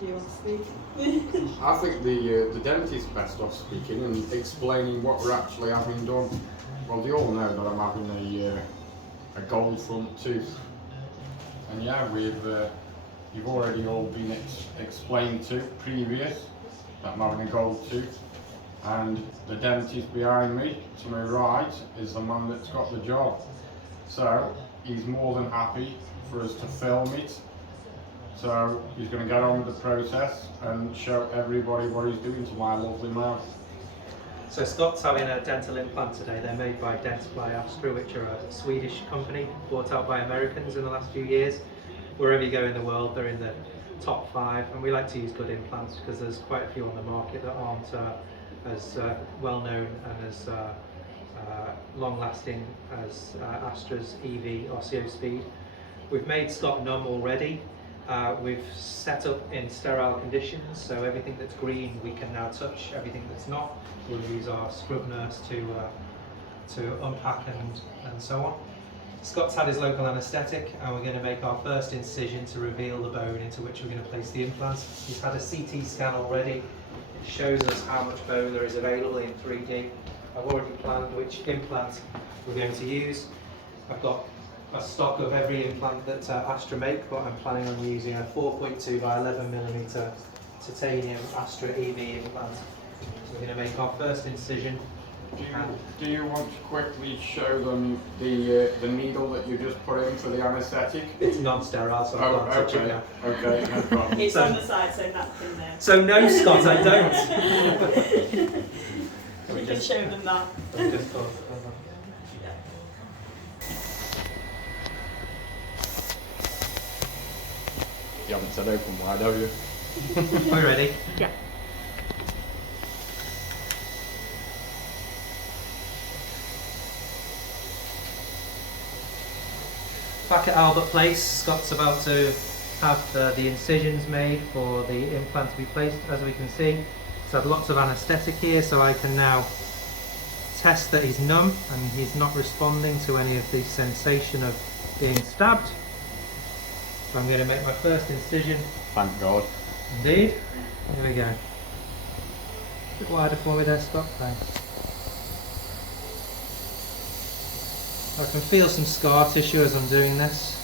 Do you want to speak? I think the dentist's best off speaking and explaining what we're actually having done. Well, they all know that I'm having a gold front tooth, and yeah, you've already all been explained to previous that I'm having a gold tooth, and the dentist behind me to my right is the man that's got the job. So he's more than happy for us to film it. So he's going to get on with the process and show everybody what he's doing to my lovely mouth. So Scott's having a dental implant today. They're made by Dentsply Astra, which are a Swedish company bought out by Americans in the last few years. Wherever you go in the world, they're in the top 5, and we like to use good implants because there's quite a few on the market that aren't as well known and as long lasting as Astra's EV Osseo Speed. We've made Scott numb already. We've set up in sterile conditions, so everything that's green we can now touch, everything that's not we'll use our scrub nurse to unpack and so on. Scott's had his local anaesthetic, and we're going to make our first incision to reveal the bone into which we're going to place the implants. He's had a CT scan already. It shows us how much bone there is available in 3D. I've already planned which implant we're going to use. I've got a stock of every implant that Astra make, but I'm planning on using a 4.2 by 11mm titanium Astra EV implant. So we're going to make our first incision. Do you want to quickly show them the needle that you just put in for the anaesthetic? It's non-sterile, so I can't touch it now. Okay, no problem. It's on the side, so that's in there. So no, Scott, I don't. We can show them that. You haven't said open wide, have you? Are we ready? Yeah. Back at Albert Place, Scott's about to have the incisions made for the implant to be placed. As we can see, he's had lots of anaesthetic here, so I can now test that he's numb and he's not responding to any of the sensation of being stabbed. So I'm going to make my first incision. Thank God. Indeed. Here we go. A bit wider for me there, Scott. Thanks. I can feel some scar tissue as I'm doing this.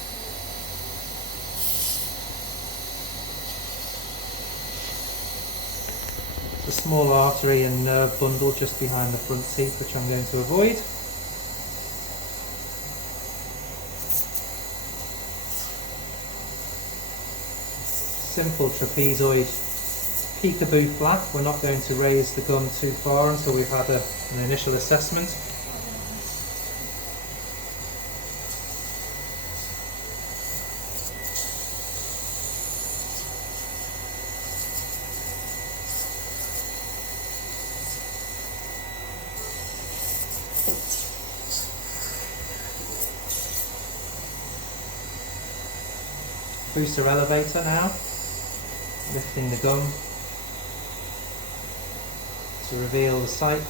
It's a small artery and nerve bundle just behind the front teeth, which I'm going to avoid. Simple trapezoid peekaboo flap. We're not going to raise the gun too far until we've had an initial assessment. Booster elevator now, lifting the gum to reveal the site.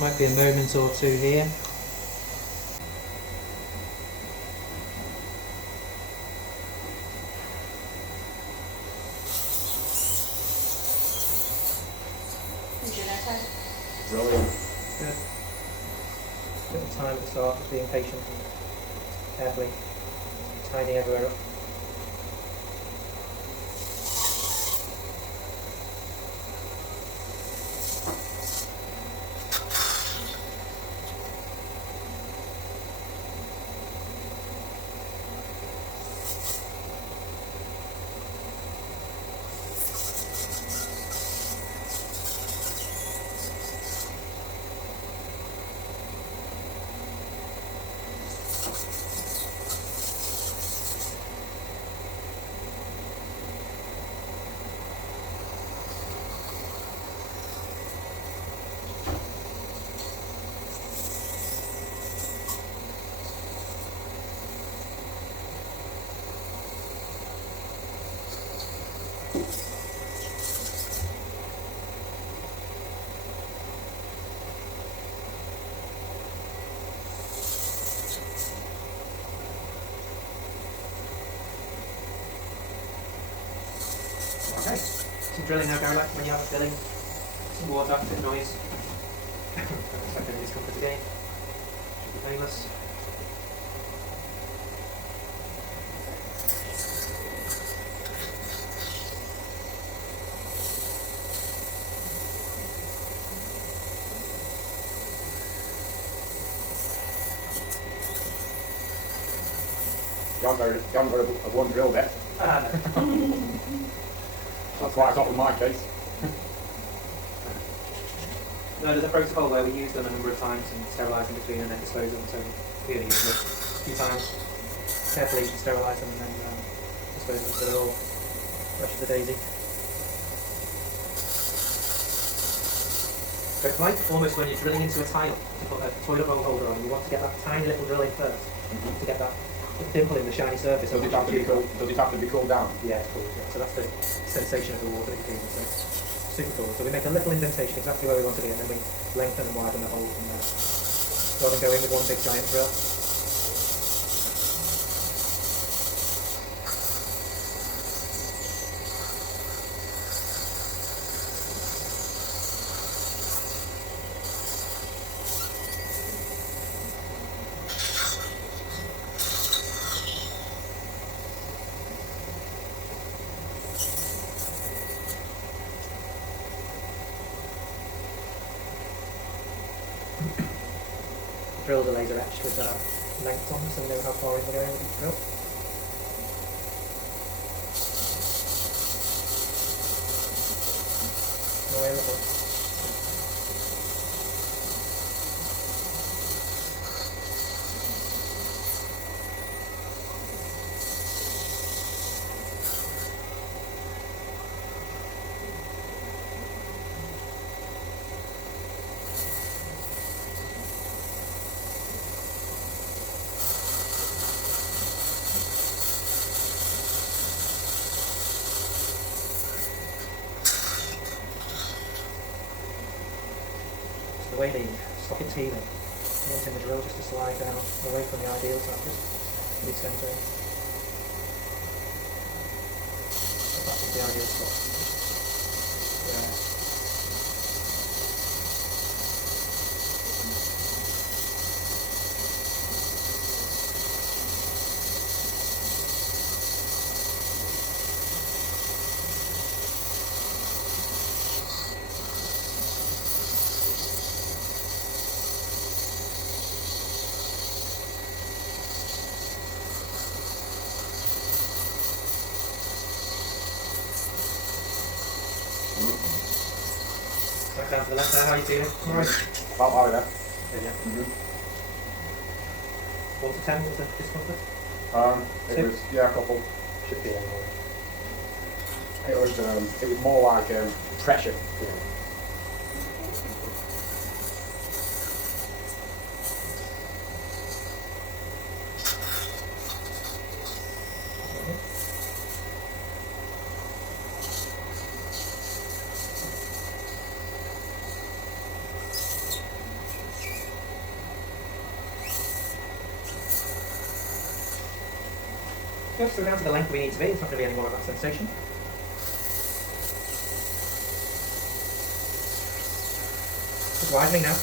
Might be a moment or two here. Brilliant. Good. Little time to start being patient and carefully tidying everywhere up. drilling now, Gary, like when you have a filling, some water, a bit of noise. Don't expect any discomfort again. Should be painless. You haven't got a one drill bit. That's why I got with my case. No, there's a protocol where we use them a number of times and sterilise in between and then dispose of them. So we only use them a few times. Carefully sterilise them and then dispose of them so they're all fresh as a daisy. So it's like almost when you're drilling into a tile, you put a toilet roll holder on and you want to get that tiny little drill in first to get that dimple in the shiny surface. Does it have to be cooled down? Yeah, it's cool. Yeah. So that's the sensation of the water that you're feeling. So it's super cool. So we make a little indentation exactly where we want to be, and then we lengthen and widen the hole from there. Rather than go in with one big giant drill. Drill the laser etched with lengths on, so we know how far in we're going with each drill. Available. The way the socket's healing, wanting the drill just to slide down away from the ideal target, mid-centering. So that is the ideal spot. Yeah. Back down to the left there, how are you feeling? Alright. About how there. There, yeah. 1 to 10 was the discomfort? It was, yeah, a couple. Should be anyway. It was more like pressure. Yeah. Good, so we're down to the length we need to be, it's not going to be any more of that sensation. Just widening now.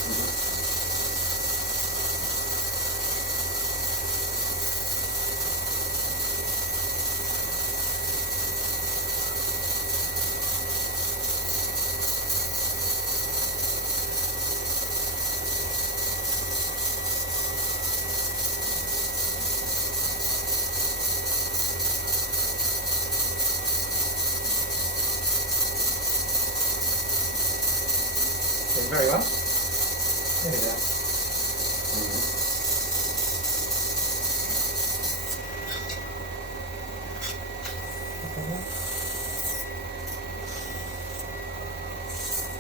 Doing very well. Nearly there.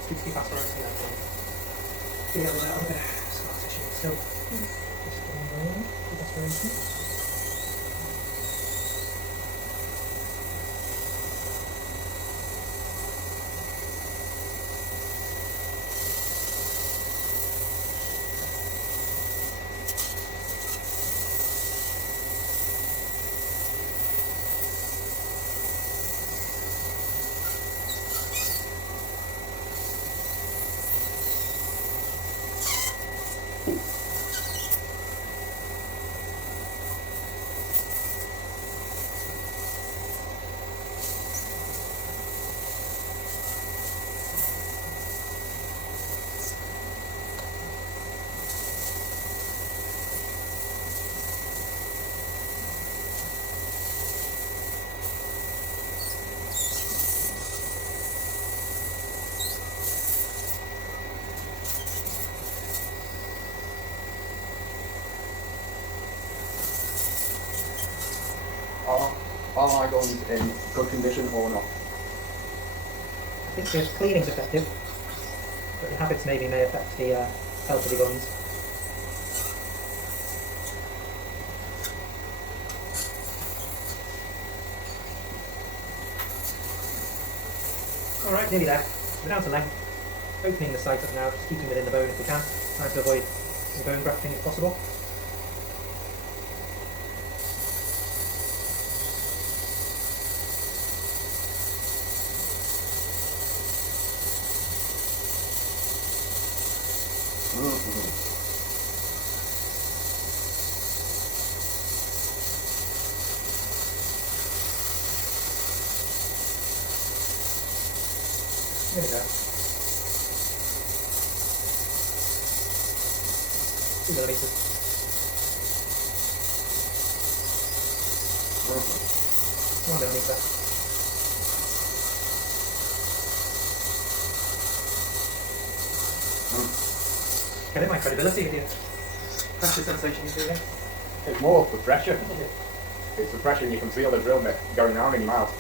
Keep aspirating that one. Feel that over there. Scar tissue still. Just going around. Keep aspiration. Are my gums in good condition or not? I think your cleaning's effective, but your habits maybe may affect the health of the gums. Alright, nearly there. We're down to length. Opening the site up now, just keeping within the bone if we can. Trying to avoid some bone grafting if possible. There we go. 2 millimeters. 1 millimeter. Getting my credibility with you. Pressure sensation you feeling? It's more the pressure. It's the pressure, and you can feel the drill bit going round in your mouth.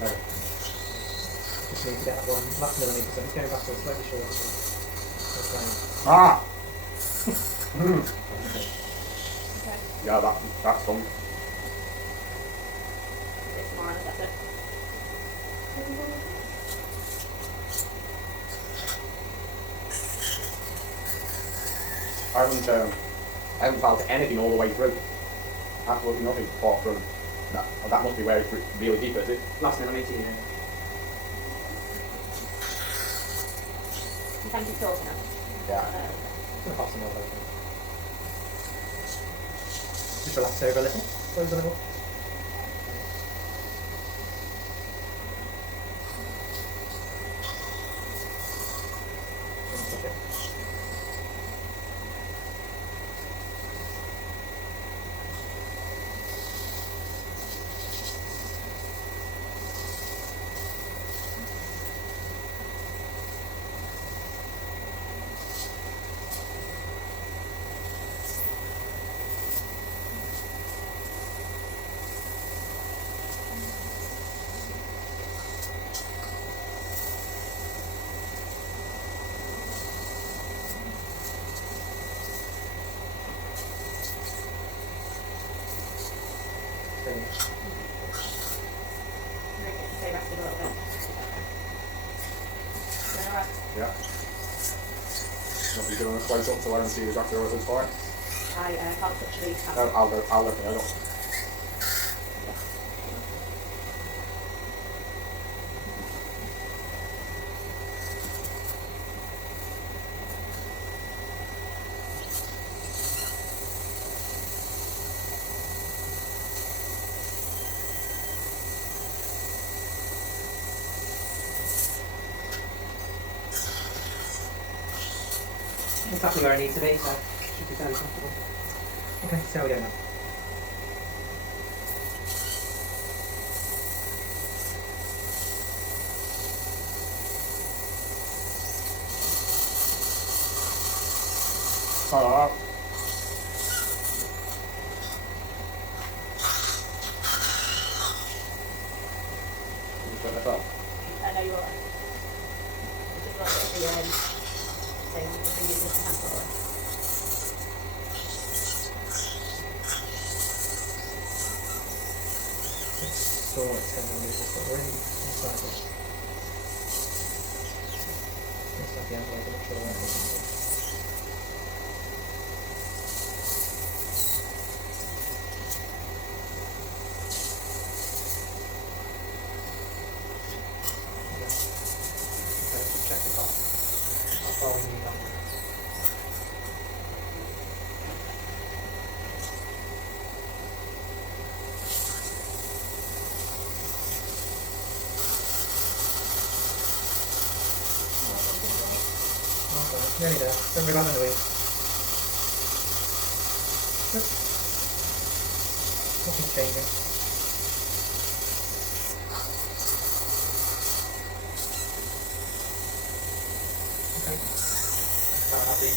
Just need to get that 1 last millimeter, so it's going back to a slightly shorter. That's Ah! Okay. Yeah, that's fun. Bit more, that's it. I haven't felt anything all the way through. Absolutely nothing apart from that. Well, that must be where it's really deep, is it? last millimeter, yeah. You think it's talking now? Yeah. It's going to pop some more over. Just relax over a little. Close a little. Okay. Stay rested a little bit. Alright. Yeah. Nothing doing a close up to let him see the doctor was fine. I can't touch these. No, I'll go for the other. Exactly where I need to be, so should be fairly comfortable. Okay, so we go now. Hello. I know you will. Just like the thing, the thing is just a handful. It's sore at 10 millimeters, but we're inside it. Inside the envelope, I'm not sure where it is. Check the top. How far we need on there. Okay, nearly there. Don't worry about the noise. Nope. Nothing's changing. Okay. Now happy.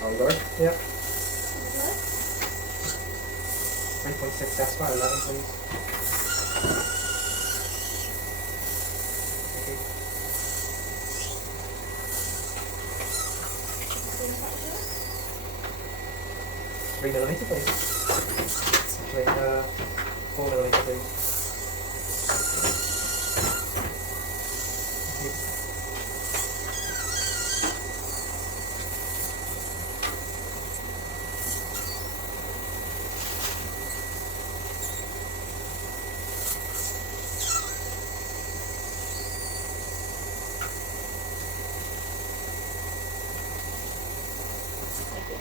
How we going? Yep. success by 11, please. Thank you. 3 millimeter, please. Actually, 4 millimeter, please. Thank you.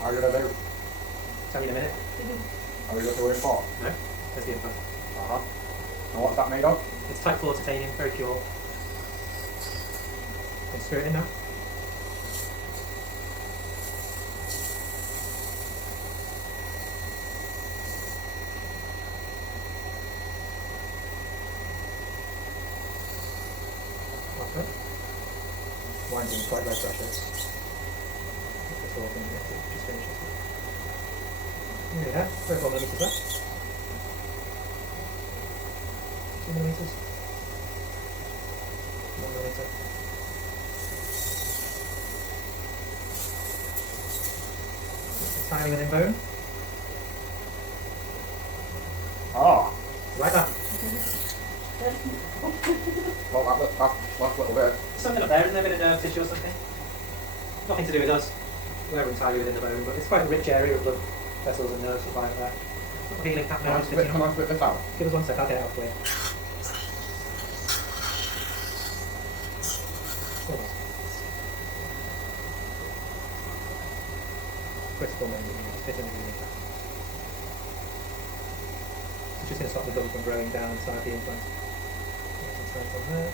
How did I do? Tell you in a minute. Are we got the way far? No, there's the implant. Uh-huh. And what's that made of? It's type 4 titanium, very pure. Can you screw it in now? Okay. Winding quite low pressure. That's all I'm going to get to. Just finish it. There you have 4 millimeters left. 2 millimeters. 1 millimeter. Tiny within bone. Ah, Like that. well, that last little bit. Something up there, isn't there? A bit of nerve tissue or something? Nothing to do with us. We're entirely within the bone, but it's quite a rich area of blood vessels and nerves supplying there. Healing tap now. Come on, split this out. Give us 1 sec, I'll get it out for you. Almost. Critical memory, fit in the healing tap. It's just going to stop the gum from growing down inside the implant. Inside from there.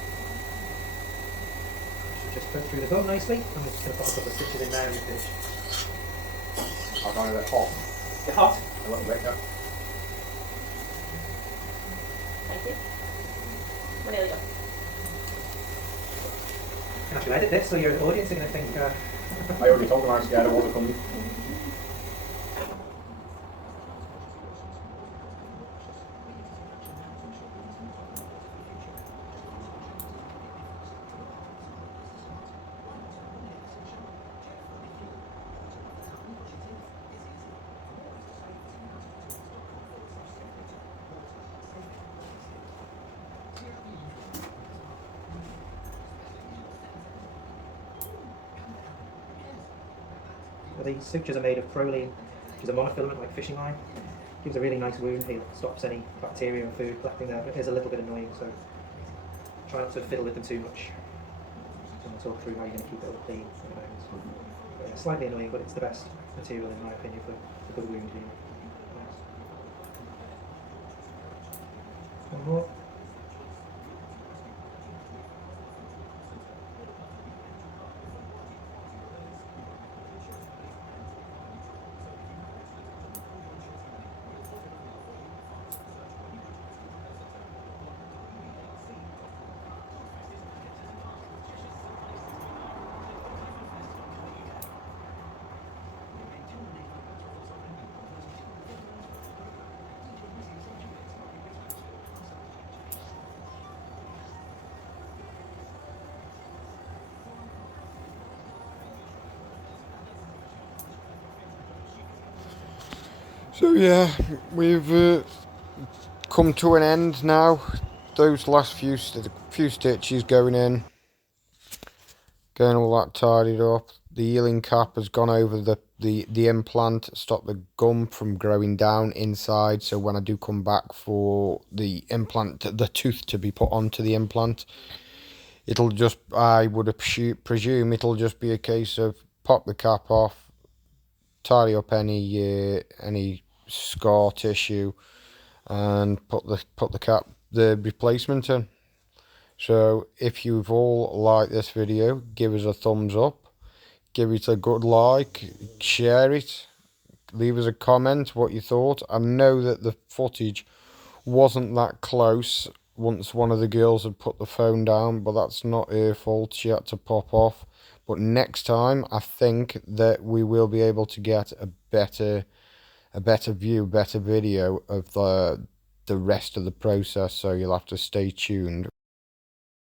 Should just put through the gum nicely. I'm just going to put a couple of stitches in now and finish. I'll go a bit hot. Get hot? A little bit, yeah. Thank you. We're nearly done. Can I actually edit this so your audience are going to think. I already told them I was scared of water coming. Well, these sutures are made of proline, which is a monofilament like fishing line. Gives a really nice wound heal, stops any bacteria and food collecting there, but it is a little bit annoying, so try not to fiddle with them too much. So I'll talk through how you're going to keep it all clean in a moment. But yeah, slightly annoying, but it's the best material in my opinion for good wound healing. One more. So yeah, we've come to an end now. Those last few stitches going in, getting all that tidied up. The healing cap has gone over the implant, stopped the gum from growing down inside. So when I do come back for the implant, the tooth to be put onto the implant, it'll just, I would presume it'll just be a case of pop the cap off, tidy up any scar tissue, and put the replacement in. So if you've all liked this video, give us a thumbs up, give it a good like, share it, leave us a comment what you thought. I know that the footage wasn't that close once one of the girls had put the phone down, but that's not her fault. She had to pop off. But next time, I think that we will be able to get a better view, better video of the rest of the process. So you'll have to stay tuned.